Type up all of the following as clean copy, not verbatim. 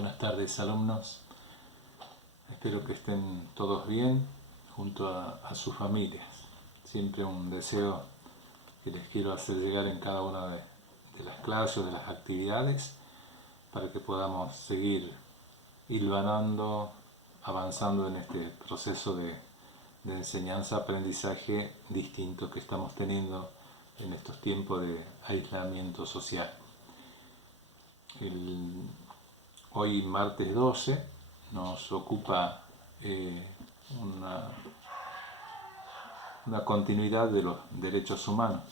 Buenas tardes, alumnos. Espero que estén todos bien junto a sus familias. Siempre un deseo que les quiero hacer llegar en cada una de las clases o de las actividades para que podamos seguir hilvanando, avanzando en este proceso de enseñanza-aprendizaje distinto que estamos teniendo en estos tiempos de aislamiento social. Hoy, martes 12, nos ocupa una continuidad de los derechos humanos.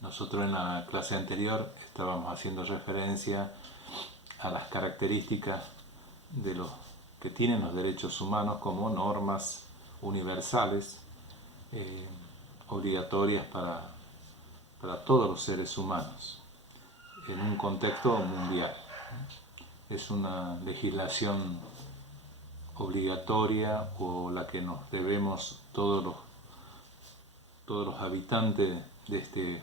Nosotros en la clase anterior estábamos haciendo referencia a las características de los que tienen los derechos humanos como normas universales, obligatorias para todos los seres humanos, en un contexto mundial. Es una legislación obligatoria o la que nos debemos todos los habitantes de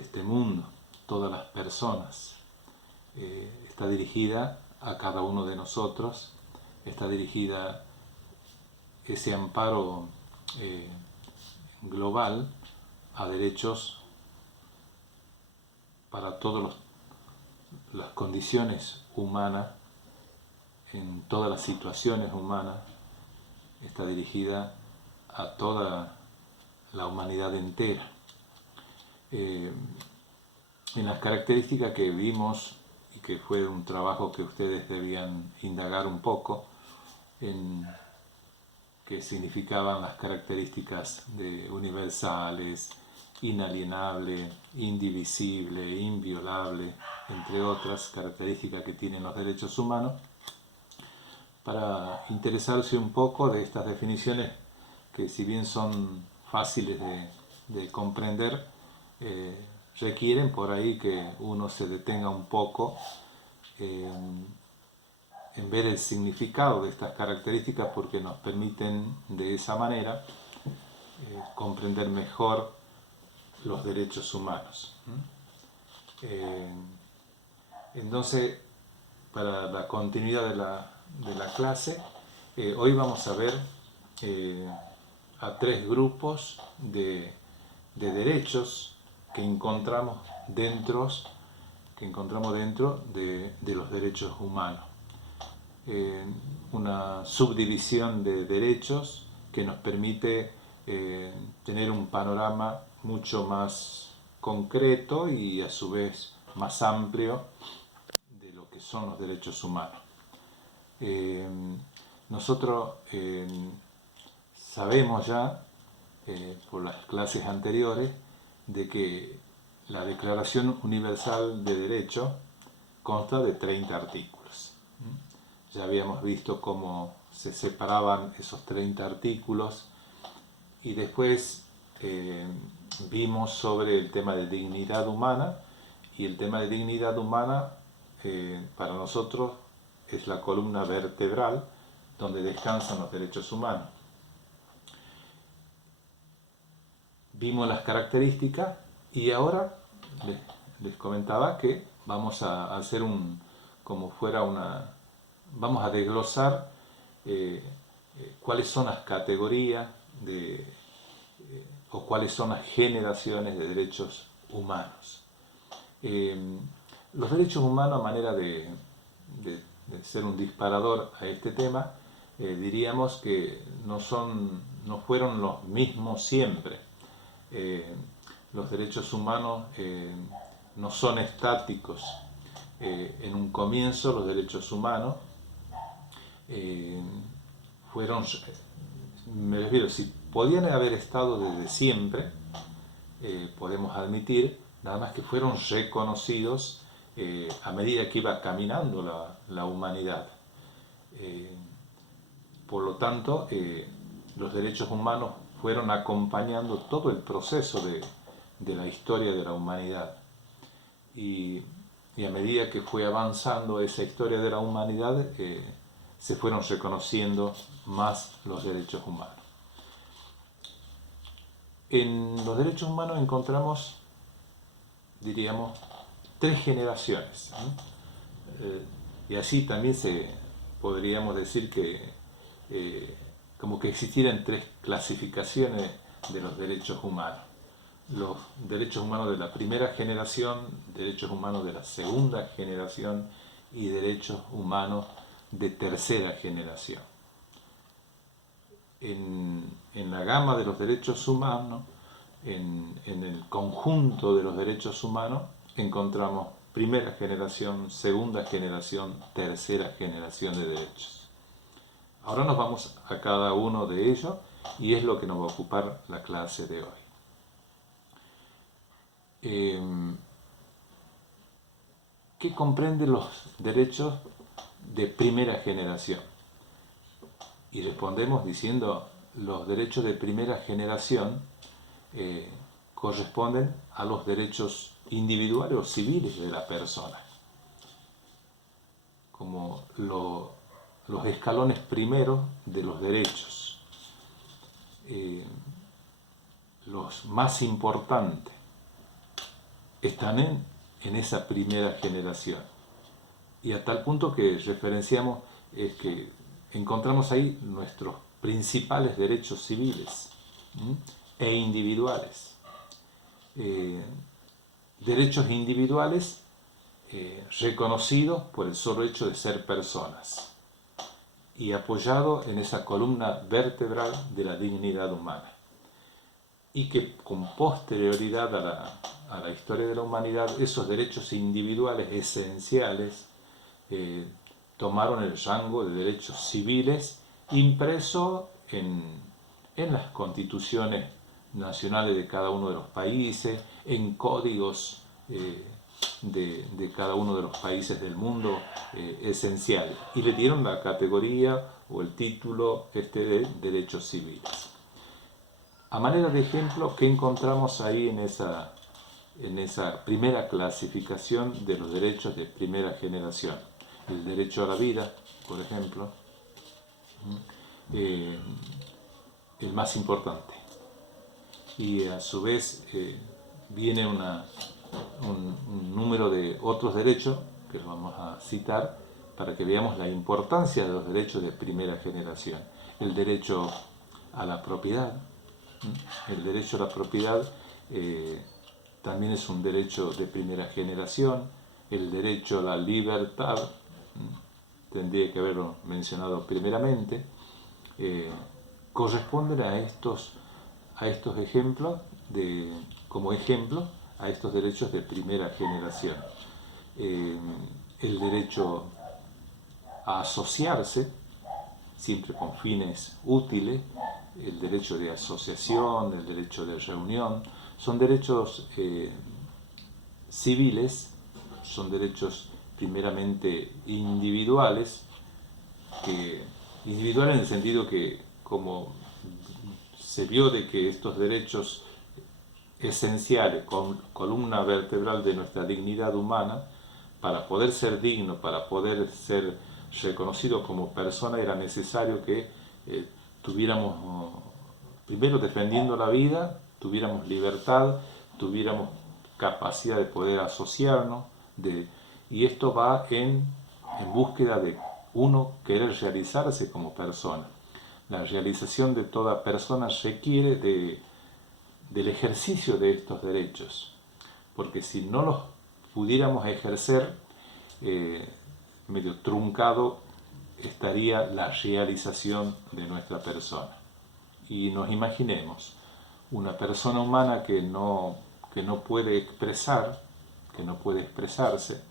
este mundo, todas las personas. Está dirigida a cada uno de nosotros, está dirigida ese amparo global a derechos para todas las condiciones humanas, en todas las situaciones humanas. Está dirigida a toda la humanidad entera. En las características que vimos, y que fue un trabajo que ustedes debían indagar un poco, en qué significaban las características de universales, inalienable, indivisible, inviolable, entre otras características que tienen los derechos humanos, para interesarse un poco de estas definiciones que, si bien son fáciles de comprender, requieren por ahí que uno se detenga un poco en ver el significado de estas características, porque nos permiten de esa manera comprender mejor los derechos humanos. Entonces, para la continuidad de la clase, hoy vamos a ver a tres grupos de derechos que encontramos dentro de los derechos humanos. Una subdivisión de derechos que nos permite tener un panorama mucho más concreto y a su vez más amplio de lo que son los derechos humanos. Nosotros sabemos ya por las clases anteriores de que la Declaración Universal de Derechos consta de 30 artículos. Ya habíamos visto cómo se separaban esos 30 artículos y después vimos sobre el tema de dignidad humana, y el tema de dignidad humana para nosotros es la columna vertebral donde descansan los derechos humanos. Vimos las características y ahora les comentaba que vamos a hacer vamos a desglosar cuáles son las categorías o cuáles son las generaciones de derechos humanos. Los derechos humanos, a manera de ser un disparador a este tema, diríamos que no fueron los mismos siempre. Los derechos humanos no son estáticos. En un comienzo los derechos humanos me refiero, si podían haber estado desde siempre, podemos admitir, nada más que fueron reconocidos a medida que iba caminando la humanidad. Por lo tanto, los derechos humanos fueron acompañando todo el proceso de la historia de la humanidad. Y a medida que fue avanzando esa historia de la humanidad, se fueron reconociendo más los derechos humanos. En los derechos humanos encontramos, diríamos, tres generaciones. Y así también podríamos decir que como que existieran tres clasificaciones de los derechos humanos. Los derechos humanos de la primera generación, derechos humanos de la segunda generación y derechos humanos de tercera generación. En la gama de los derechos humanos, en el conjunto de los derechos humanos, encontramos primera generación, segunda generación, tercera generación de derechos. Ahora nos vamos a cada uno de ellos y es lo que nos va a ocupar la clase de hoy. ¿Qué comprenden los derechos de primera generación? Y respondemos diciendo, los derechos de primera generación corresponden a los derechos individuales o civiles de la persona, como los escalones primeros de los derechos, los más importantes, están en esa primera generación. Y a tal punto que referenciamos es que encontramos ahí nuestros principales derechos civiles e individuales. Derechos individuales reconocidos por el solo hecho de ser personas y apoyados en esa columna vertebral de la dignidad humana, y que con posterioridad a la historia de la humanidad, esos derechos individuales esenciales tomaron el rango de derechos civiles impreso en las constituciones nacionales de cada uno de los países, en códigos de cada uno de los países del mundo esenciales, y le dieron la categoría o el título de derechos civiles. A manera de ejemplo, ¿qué encontramos ahí en esa primera clasificación de los derechos de primera generación? El derecho a la vida, por ejemplo, el más importante. Y a su vez viene un número de otros derechos que los vamos a citar para que veamos la importancia de los derechos de primera generación. El derecho a la propiedad. El derecho a la propiedad también es un derecho de primera generación. El derecho a la libertad, tendría que haberlo mencionado primeramente, corresponden a estos ejemplos, como ejemplo a estos derechos de primera generación. El derecho a asociarse, siempre con fines útiles, el derecho de asociación, el derecho de reunión, son derechos civiles, son derechos primeramente individuales, individuales en el sentido que, como se vio de que estos derechos esenciales, columna vertebral de nuestra dignidad humana, para poder ser digno, para poder ser reconocido como persona, era necesario que tuviéramos, primero defendiendo la vida, tuviéramos libertad, tuviéramos capacidad de poder asociarnos, y esto va en búsqueda de uno querer realizarse como persona. La realización de toda persona requiere del ejercicio de estos derechos, porque si no los pudiéramos ejercer, medio truncado estaría la realización de nuestra persona. Y nos imaginemos una persona humana que no puede expresar, que no puede expresarse,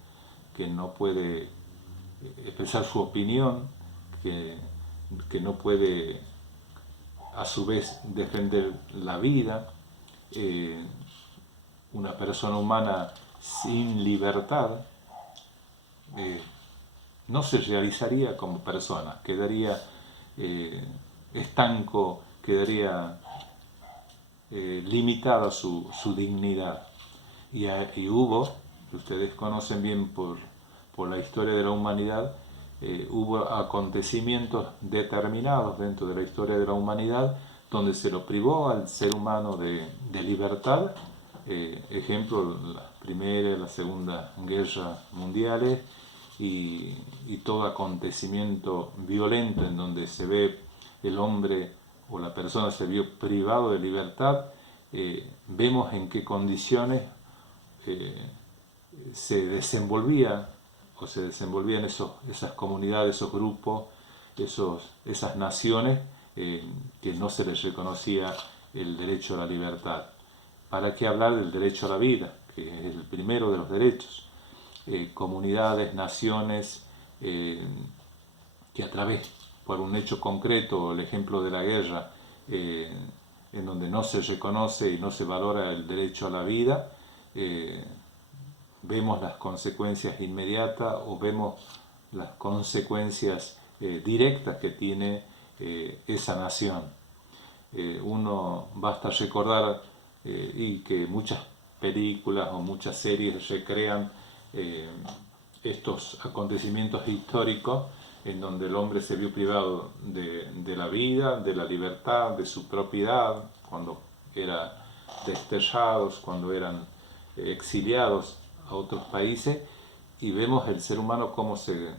que no puede expresar su opinión, que no puede a su vez defender la vida, una persona humana sin libertad no se realizaría como persona, quedaría estanco, quedaría limitada su dignidad. Y hubo, ustedes conocen bien por la historia de la humanidad, hubo acontecimientos determinados dentro de la historia de la humanidad donde se lo privó al ser humano de libertad. Ejemplo, la Primera y la Segunda Guerra Mundiales, y todo acontecimiento violento en donde se ve el hombre o la persona se vio privado de libertad, vemos en qué condiciones se desenvolvían esas comunidades, esos grupos, esas naciones que no se les reconocía el derecho a la libertad. ¿Para qué hablar del derecho a la vida, que es el primero de los derechos? Comunidades, naciones que a través, por un hecho concreto, el ejemplo de la guerra, en donde no se reconoce y no se valora el derecho a la vida, vemos las consecuencias inmediatas o vemos las consecuencias directas que tiene esa nación. Uno basta recordar y que muchas películas o muchas series recrean estos acontecimientos históricos en donde el hombre se vio privado de la vida, de la libertad, de su propiedad, cuando eran desterrados, cuando eran exiliados a otros países, y vemos el ser humano cómo se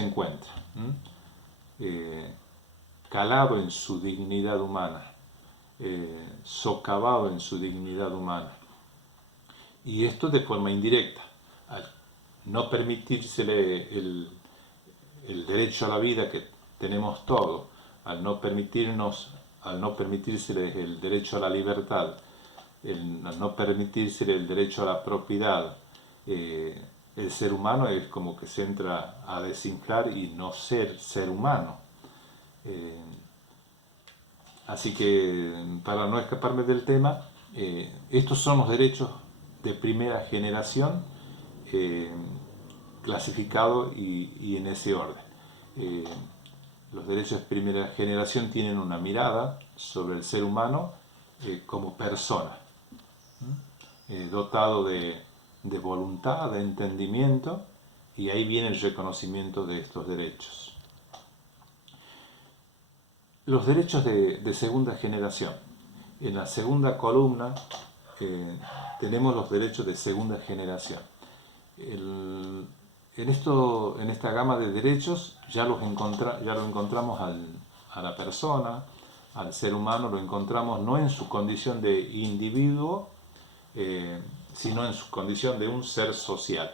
encuentra, calado en su dignidad humana, socavado en su dignidad humana. Y esto de forma indirecta, al no permitírsele el derecho a la vida que tenemos todos, al no permitírsele el derecho a la libertad, al no permitírsele el derecho a la propiedad, el ser humano es como que se entra a desinflar y no ser humano. Así que, para no escaparme del tema, estos son los derechos de primera generación clasificados y en ese orden. Los derechos de primera generación tienen una mirada sobre el ser humano como persona, dotado de voluntad, de entendimiento, y ahí viene el reconocimiento de estos derechos. Los derechos de segunda generación. En la segunda columna tenemos los derechos de segunda generación. En esta gama de derechos ya lo encontramos a la persona, al ser humano, lo encontramos no en su condición de individuo, sino en su condición de un ser social.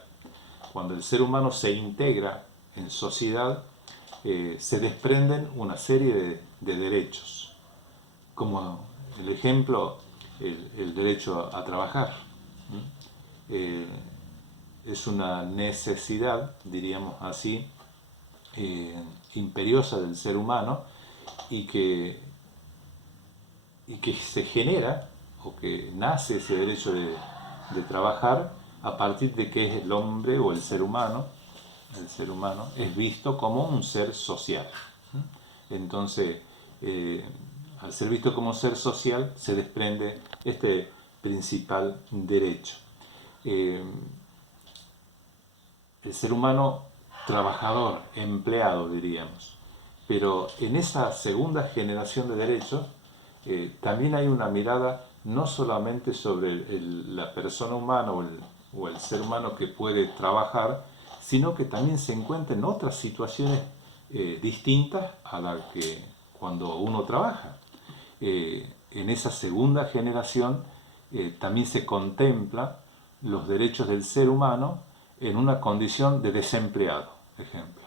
Cuando el ser humano se integra en sociedad, se desprenden una serie de derechos, como el ejemplo, el derecho a trabajar. Es una necesidad, diríamos así, imperiosa del ser humano y que se genera o que nace ese derecho de trabajar a partir de que el hombre o el ser humano es visto como un ser social. Entonces, al ser visto como un ser social, se desprende este principal derecho. El ser humano trabajador, empleado, diríamos. Pero en esa segunda generación de derechos también hay una mirada no solamente sobre la persona humana o el ser humano que puede trabajar, sino que también se encuentra en otras situaciones distintas a las que cuando uno trabaja. En esa segunda generación también se contempla los derechos del ser humano en una condición de desempleado, ejemplo.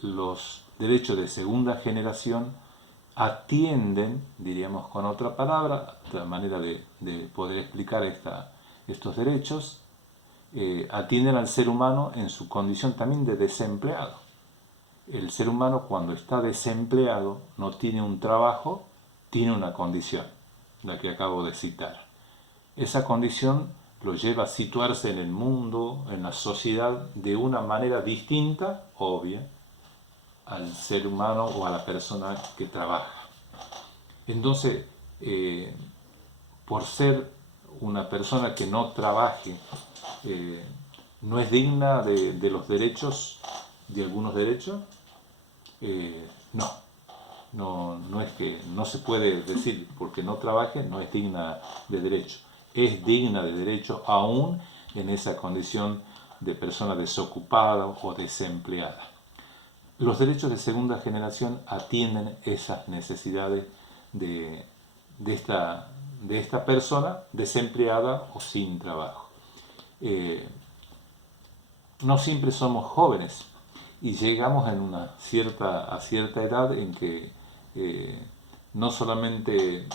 Los derechos de segunda generación atienden, diríamos con otra palabra, otra manera de poder explicar estos derechos, atienden al ser humano en su condición también de desempleado. El ser humano, cuando está desempleado, no tiene un trabajo, tiene una condición, la que acabo de citar. Esa condición lo lleva a situarse en el mundo, en la sociedad, de una manera distinta, obvia, al ser humano o a la persona que trabaja. Entonces, por ser una persona que no trabaje, no es digna de los derechos, de algunos derechos. No es que no se puede decir porque no trabaje no es digna de derecho. Es digna de derecho aún en esa condición de persona desocupada o desempleada. Los derechos de segunda generación atienden esas necesidades de esta persona desempleada o sin trabajo. No siempre somos jóvenes y llegamos a cierta edad en que no solamente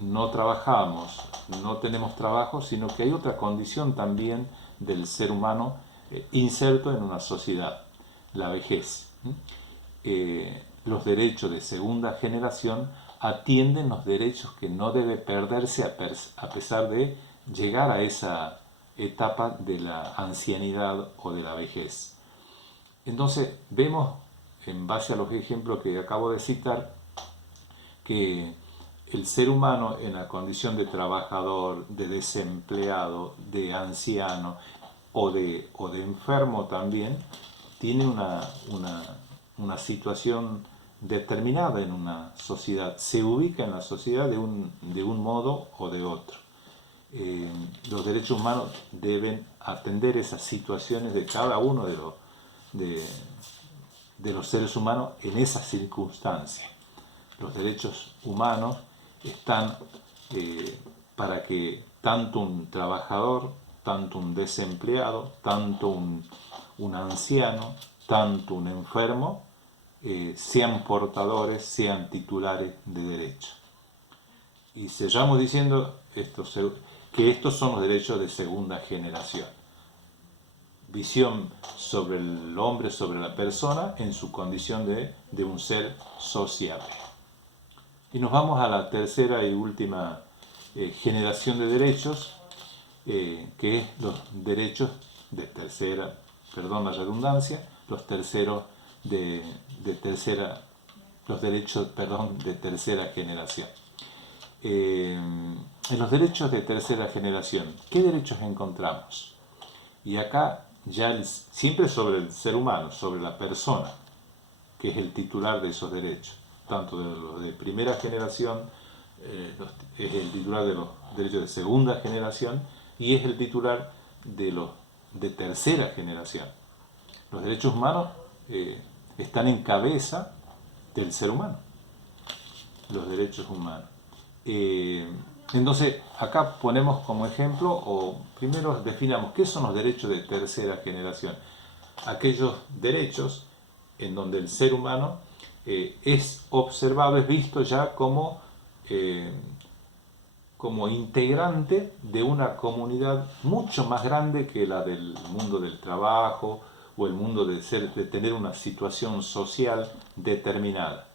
no trabajamos, no tenemos trabajo, sino que hay otra condición también del ser humano inserto en una sociedad, la vejez. Los derechos de segunda generación atienden los derechos que no debe perderse a pesar de llegar a esa etapa de la ancianidad o de la vejez. Entonces vemos, en base a los ejemplos que acabo de citar, que el ser humano en la condición de trabajador, de desempleado, de anciano o de enfermo también, tiene una situación determinada en una sociedad, se ubica en la sociedad de un modo o de otro. Los derechos humanos deben atender esas situaciones de cada uno de los seres humanos en esas circunstancias. Los derechos humanos están para que tanto un trabajador, tanto un desempleado, tanto un anciano, tanto un enfermo, sean portadores, sean titulares de derechos. Y cerramos diciendo que estos son los derechos de segunda generación. Visión sobre el hombre, sobre la persona, en su condición de un ser sociable. Y nos vamos a la tercera y última generación de derechos, que es los derechos de tercera, perdón la redundancia, los derechos de tercera generación. En los derechos de tercera generación, ¿qué derechos encontramos? Y acá ya siempre sobre el ser humano, sobre la persona, que es el titular de esos derechos, tanto de los de primera generación, es el titular de los derechos de segunda generación y es el titular de los de tercera generación. Los derechos humanos están en cabeza del ser humano, los derechos humanos. Entonces, acá ponemos como ejemplo, o primero definamos qué son los derechos de tercera generación. Aquellos derechos en donde el ser humano es observado, es visto ya como integrante de una comunidad mucho más grande que la del mundo del trabajo o el mundo de tener una situación social determinada.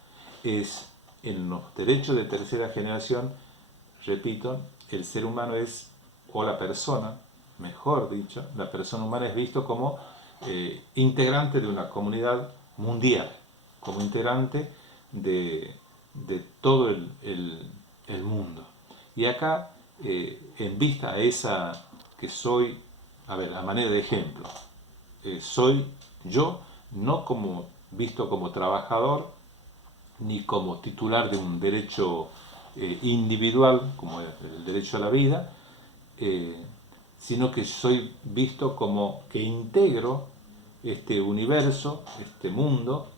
En los derechos de tercera generación, repito, el ser humano o la persona, mejor dicho, la persona humana es visto como integrante de una comunidad mundial, como integrante de todo el mundo. Y acá, en vista a esa que soy, a manera de ejemplo, soy yo, no visto como trabajador, ni como titular de un derecho individual, como el derecho a la vida, sino que soy visto como que integro este universo, este mundo,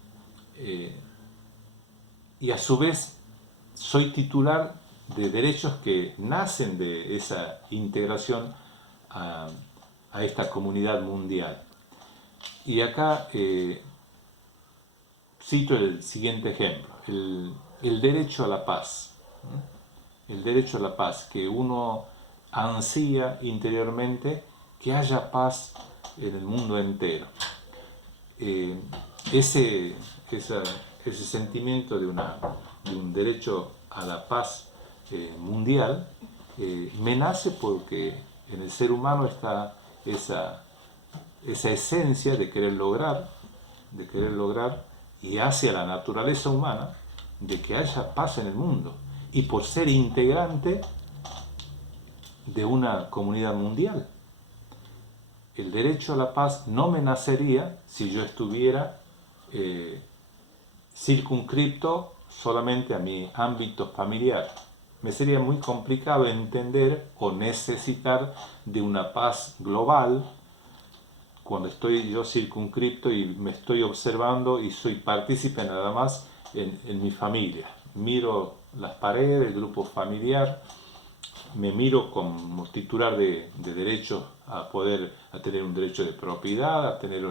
y a su vez soy titular de derechos que nacen de esa integración a esta comunidad mundial. Y acá cito el siguiente ejemplo, el derecho a la paz. El derecho a la paz, que uno ansía interiormente que haya paz en el mundo entero. Ese sentimiento de un derecho a la paz mundial me nace porque en el ser humano está esa esencia de querer lograr y hacia la naturaleza humana de que haya paz en el mundo, y por ser integrante de una comunidad mundial. El derecho a la paz no me nacería si yo estuviera circunscripto solamente a mi ámbito familiar. Me sería muy complicado entender o necesitar de una paz global cuando estoy yo circunscripto y me estoy observando y soy partícipe nada más en mi familia. Miro las paredes, el grupo familiar, me miro como titular de derechos a tener un derecho de propiedad, a tener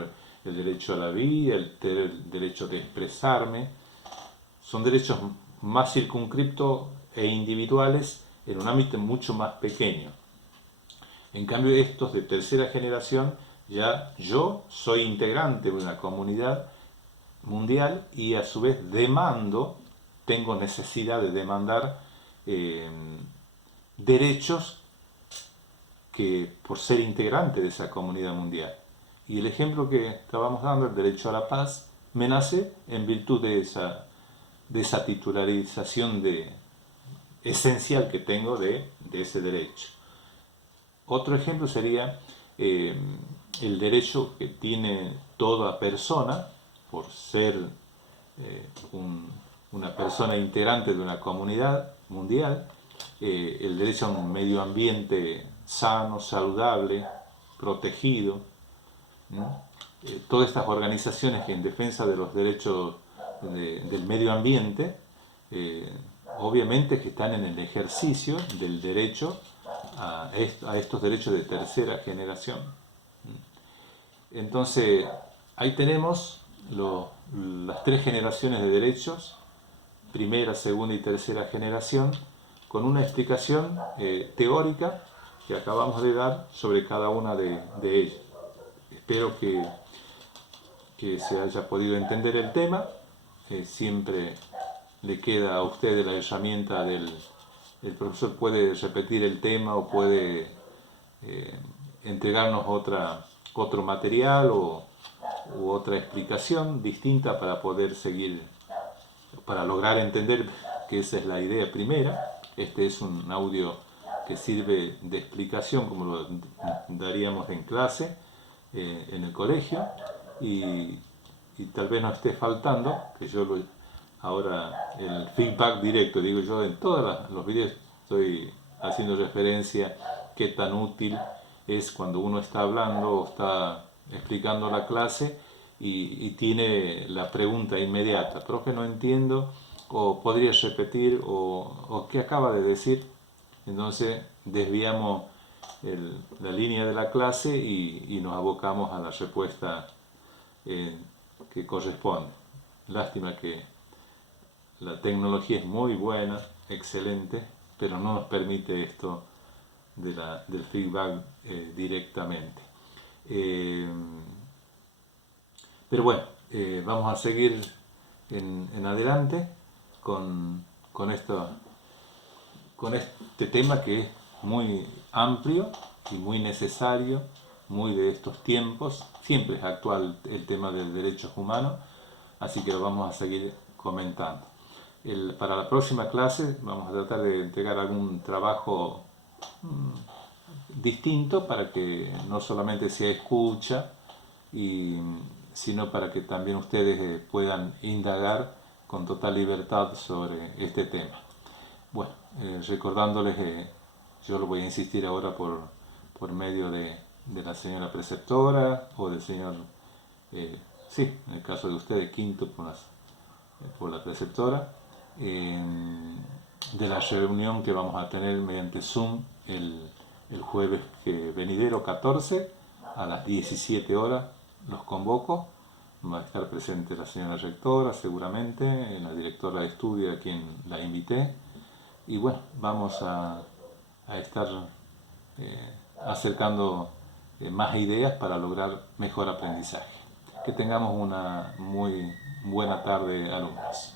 el derecho a la vida, tener el derecho de expresarme. Son derechos más circunscriptos e individuales en un ámbito mucho más pequeño. En cambio, estos de tercera generación, ya yo soy integrante de una comunidad mundial y a su vez tengo necesidad de demandar derechos que por ser integrante de esa comunidad mundial. Y el ejemplo que estábamos dando, el derecho a la paz, me nace en virtud de esa titularización esencial que tengo de ese derecho. Otro ejemplo sería el derecho que tiene toda persona por ser una persona integrante de una comunidad mundial, el derecho a un medio ambiente sano, saludable, protegido, ¿no? Todas estas organizaciones que en defensa de los derechos del medio ambiente, obviamente que están en el ejercicio del derecho a estos derechos de tercera generación. Entonces, ahí tenemos las tres generaciones de derechos, primera, segunda y tercera generación, con una explicación teórica que acabamos de dar sobre cada una de ellas. Espero que se haya podido entender el tema. Siempre le queda a usted la herramienta el profesor puede repetir el tema o puede entregarnos otro material u otra explicación distinta para poder seguir, para lograr entender que esa es la idea primera. Este es un audio que sirve de explicación como lo daríamos en clase en el colegio y tal vez nos esté faltando, que yo ahora el feedback directo, digo yo, en todos los vídeos estoy haciendo referencia qué tan útil es cuando uno está hablando o está explicando la clase y tiene la pregunta inmediata, profe, no entiendo, o podría repetir, o qué acaba de decir. Entonces desviamos la línea de la clase y nos abocamos a la respuesta que corresponde. Lástima que la tecnología es muy buena, excelente, pero no nos permite esto del feedback directamente. Pero bueno, vamos a seguir en adelante con este tema que es muy amplio y muy necesario, muy de estos tiempos. Siempre es actual el tema de derechos humanos, así que lo vamos a seguir comentando. Para la próxima clase vamos a tratar de entregar algún trabajo distinto para que no solamente sea escucha, sino para que también ustedes puedan indagar con total libertad sobre este tema. Bueno, recordándoles, yo lo voy a insistir ahora por medio de la señora preceptora o del señor, sí, en el caso de ustedes, quinto por la preceptora, de la reunión que vamos a tener mediante Zoom el jueves venidero 14 a las 17 horas. Los convoco. Va a estar presente la señora rectora seguramente, la directora de estudio a quien la invité. Y bueno, vamos a estar acercando más ideas para lograr mejor aprendizaje. Que tengamos una muy buena tarde, alumnos.